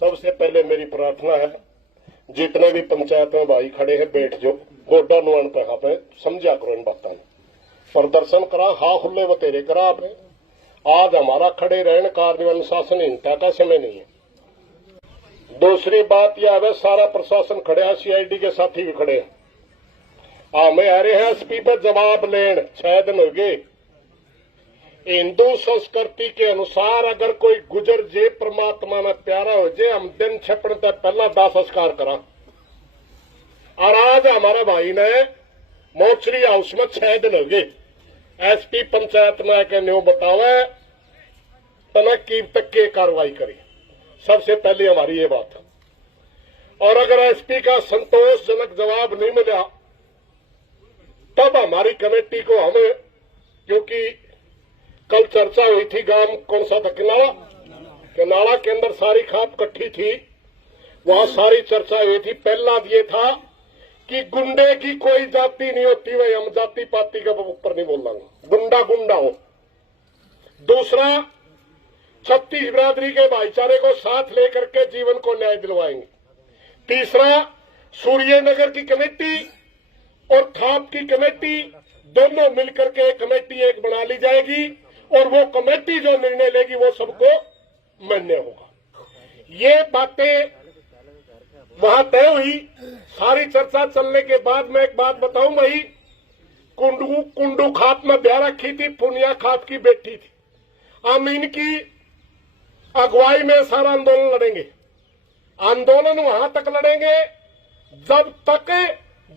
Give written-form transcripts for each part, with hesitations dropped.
सबसे पहले मेरी प्रार्थना है, जितने भी पंचायत में भाई खड़े हैं बैठ जाओ, गोडा नुआन पे हाँ पे समझा करो इन बातों प्रदर्शन करा हा खुले बतेरे करा आपने। आज हमारा खड़े रहने कार्य अनुशासनहीनता का समय नहीं है। दूसरी बात यह है, सारा प्रशासन खड़े है, सीआईडी के साथी भी खड़े हैं। हमें आ रहे हैं एसपी पर जवाब लेन 6 दिन हो गए। हिंदू संस्कृति के अनुसार अगर कोई गुजर जे परमात्मा में प्यारा हो जे, हम दिन छपने तक पहला दाह संस्कार करा। और आज हमारे भाई ने मोर्चरी हाउस में 6 दिन हो गए। एसपी पंचायत में के न्यू बतावे तना की तक के कार्रवाई करी। सबसे पहले हमारी ये बात है। और अगर एसपी का संतोषजनक जवाब नहीं मिला तब हमारी कमेटी को हमें, क्योंकि कल चर्चा हुई थी, गांव कौन सा था, किनाला के अंदर सारी खाप इकट्ठी थी, वहां सारी चर्चा हुई थी। पहला ये था कि गुंडे की कोई जाति नहीं होती, भाई हम जाति पाति के ऊपर नहीं बोल रहे, गुंडा गुंडा हो। दूसरा, छत्तीस बिरादरी के भाईचारे को साथ लेकर के जीवन को न्याय दिलवाएंगे। तीसरा, सूर्यनगर की कमेटी और थाप की कमेटी दोनों मिलकर के एक कमेटी एक बना ली जाएगी और वो कमेटी जो निर्णय लेगी वो सबको मान्य होगा। ये बातें वहां तय हुई। सारी चर्चा चलने के बाद मैं एक बात बताऊं भाई, कुंडू खाप में ब्याह रखी थी, पुनिया खाप की बेटी थी। हम इनकी अगुवाई में सारा आंदोलन लड़ेंगे। आंदोलन वहां तक लड़ेंगे जब तक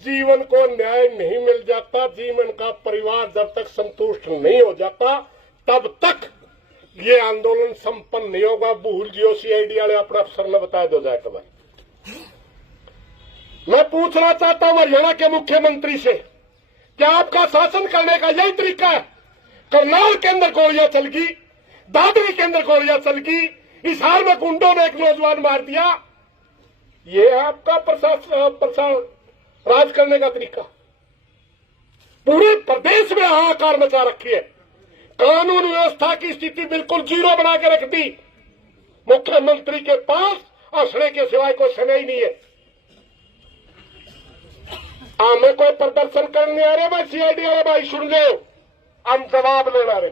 जीवन को न्याय नहीं मिल जाता, जीवन का परिवार जब तक संतुष्ट नहीं हो जाता तब तक ये आंदोलन संपन्न नहीं होगा। भूल जियो सीआईडी वाले अपने अफसर ने बताया दो जाए। भाई मैं पूछना चाहता हूं हरियाणा के मुख्यमंत्री से, क्या आपका शासन करने का यही तरीका है? करनाल के अंदर गोलियां चल गई, दादरी के अंदर गोलियां चल गई, हिसार में गुंडों ने एक नौजवान मार दिया। ये है आपका प्रशासन राज करने का तरीका? पूरे प्रदेश में हाहाकार मचा रखी है, कानून व्यवस्था की स्थिति बिल्कुल जीरो बना के रख दी। मुख्यमंत्री के पास हंसने के सिवाय कोई समय ही नहीं है। हमें कोई प्रदर्शन करने आ रहे भाई, सीआईडी वाले भाई सुन लो, हम जवाब लेना रहे।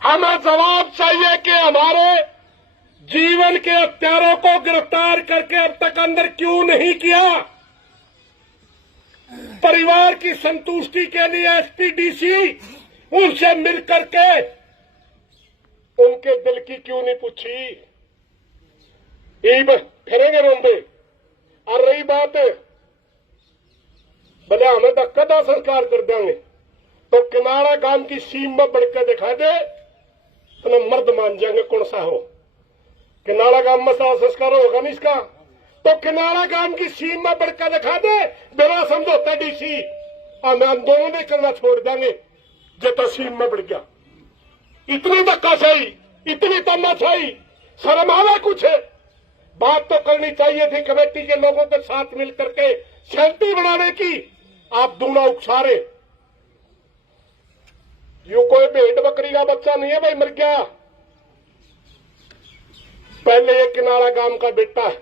हमें जवाब चाहिए कि हमारे जीवन के हत्यारों को गिरफ्तार करके अब तक अंदर क्यों नहीं किया? परिवार की संतुष्टि के लिए एसपीडीसी उनसे मिल करके उनके दिल की क्यों नहीं पूछी? फिरेंगे रोंदे। और रही बात भले हमें धक्का दाह संस्कार कर देंगे तो किनारा गांव की सीम में बढ़कर दिखा दे तो मर्द मान जाएंगे कौन सा हो। किनारा गांव में संस्कार होगा नहीं इसका, तो किनारा गांव की सीम में बढ़कर दिखा दे बिना समझौता डीसी, हमें आंदोलन नहीं करना छोड़ देंगे जो तसीम में बढ़ गया। इतनी धक्काशाही, इतनी तानाशाही, शर्म आवे कुछ? बात तो करनी चाहिए थी कमेटी के लोगों के साथ मिलकर के शांति बनाने की। आप दूना उकसारे। यू कोई भेड़ बकरी का बच्चा नहीं है भाई, मर गया। पहले ये किनारा गांव का बेटा है,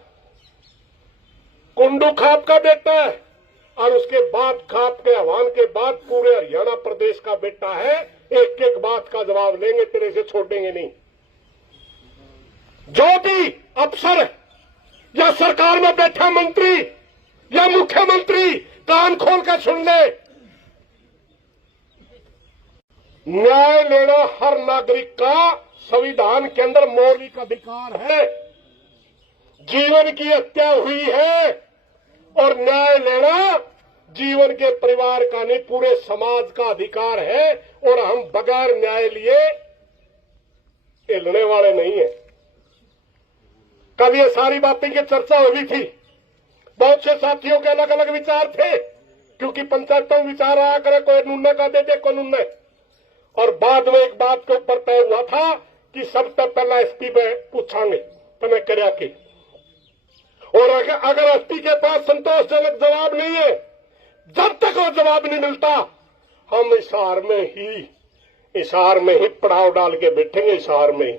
कुंडू खाप का बेटा है, और उसके बाद खाप के आह्वान के बाद पूरे हरियाणा प्रदेश का बेटा है। एक एक बात का जवाब लेंगे, तेरे से छोड़ेंगे नहीं। जो भी अफसर या सरकार में बैठा मंत्री या मुख्यमंत्री कान खोल कर सुन ले, न्याय लेना हर नागरिक का संविधान के अंदर मौलिक अधिकार है। जीवन की हत्या हुई है और न्याय लेना जीवन के परिवार का नहीं, पूरे समाज का अधिकार है। और हम बगैर न्याय लिए हिलने वाले नहीं है। कल ये सारी बातें की चर्चा हुई थी, बहुत से साथियों के अलग अलग विचार थे, क्योंकि पंचायतों में विचार आया करे, कोई नुन्ने का दे दे, कोई नुन्ने। और बाद में एक बात के ऊपर तय हुआ था कि सब तक पहला एसपी पे पूछांगे तुम्हें क्या की। और अगर एसपी के पास संतोषजनक जवाब नहीं है, जब तक वो जवाब नहीं मिलता, हम हिसार में ही पड़ाव डाल के बैठेंगे। हिसार में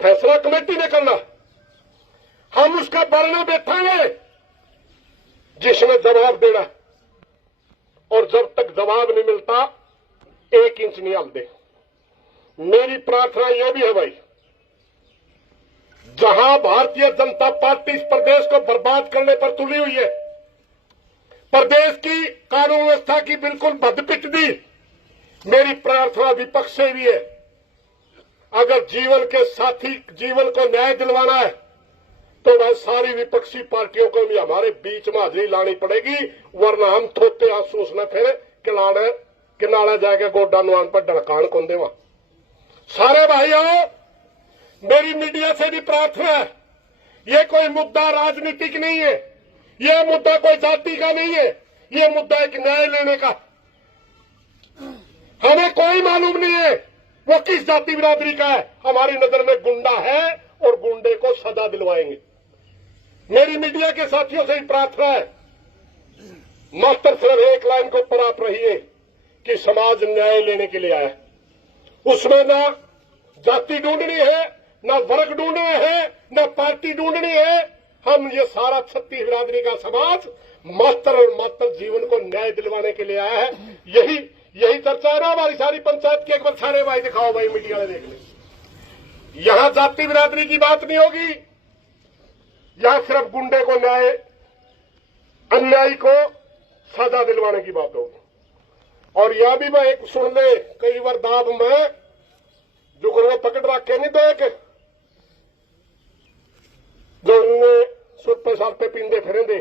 फैसला कमेटी ने करना। हम उसका बरना बैठांगे जिसने जवाब देना, और जब तक जवाब नहीं मिलता 1 इंच नहीं हलते। मेरी प्रार्थना यह भी है भाई, जहां भारतीय जनता पार्टी इस प्रदेश को बर्बाद करने पर तुली हुई है, प्रदेश की कानून व्यवस्था की बिल्कुल भद्दपिट दी, मेरी प्रार्थना विपक्ष से भी है, अगर जीवन के साथी जीवन को न्याय दिलवाना है तो वह सारी विपक्षी पार्टियों को भी हमारे बीच में हाजिरी लानी पड़ेगी, वरना हम थोते आंसू उसने फिर किनारा जाके गोड्डा नुआन पर डड़कान कौन देवा। सारे भाइयों, मेरी मीडिया से भी प्रार्थना है, ये कोई मुद्दा राजनीतिक नहीं है, ये मुद्दा कोई जाति का नहीं है, ये मुद्दा एक न्याय लेने का। हमें कोई मालूम नहीं है वो किस जाति बिरादरी का है, हमारी नजर में गुंडा है और गुंडे को सजा दिलवाएंगे। मेरी मीडिया के साथियों से ही प्रार्थना है, मात्र सिर्फ एक लाइन के ऊपर आप रहिए कि समाज न्याय लेने के लिए आया, उसमें ना जाति ढूंढनी है, ना वर्ग ढूंढने हैं, ना पार्टी ढूंढनी है। हम ये सारा छत्तीस बिरादरी का समाज मात्र और मात्र जीवन को न्याय दिलवाने के लिए आया है। यही चर्चा है ना हमारी सारी पंचायत की। एक बार सारे भाई दिखाओ भाई, मीडिया में देख ले, यहां जाति बिरादरी की बात नहीं होगी, यहां सिर्फ गुंडे को न्याय, अन्यायी को सजा दिलवाने की बात होगी। और यह भी मैं एक सुन ले, कई बार दाब में जो गुरु पकड़ रखे नहीं, तो एक जो उन्हें सुर पे साल पे पींदे फिरेंदे,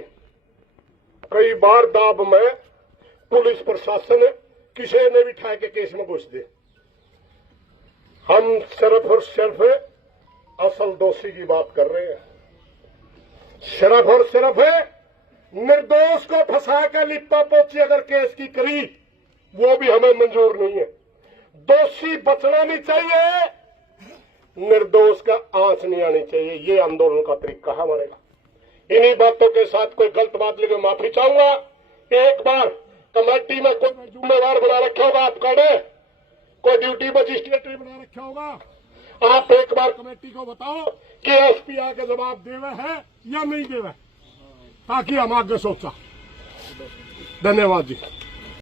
कई बार दाब में पुलिस प्रशासन किसी ने भी ठाए के केस में घुस दे। हम सिर्फ और सिर्फ असल दोषी की बात कर रहे हैं, सिर्फ और सिर्फ निर्दोष को फंसा कर लिप्पा पोची अगर केस की करी, वो भी हमें मंजूर नहीं है। दोषी बचना नहीं चाहिए, निर्दोष का आंच नहीं आनी चाहिए, ये आंदोलन का तरीका है हमारे का। इन्हीं बातों के साथ कोई गलत बात लेकर माफी चाहूंगा। एक बार कमेटी में कोई जिम्मेदार बना रखा होगा आपका ने, कोई ड्यूटी मजिस्ट्रेट बना रखा होगा, आप एक बार कमेटी को बताओ कि एसपी आके जवाब देवे है या नहीं देवे, ताकि हम आगे सोचा। धन्यवाद जी।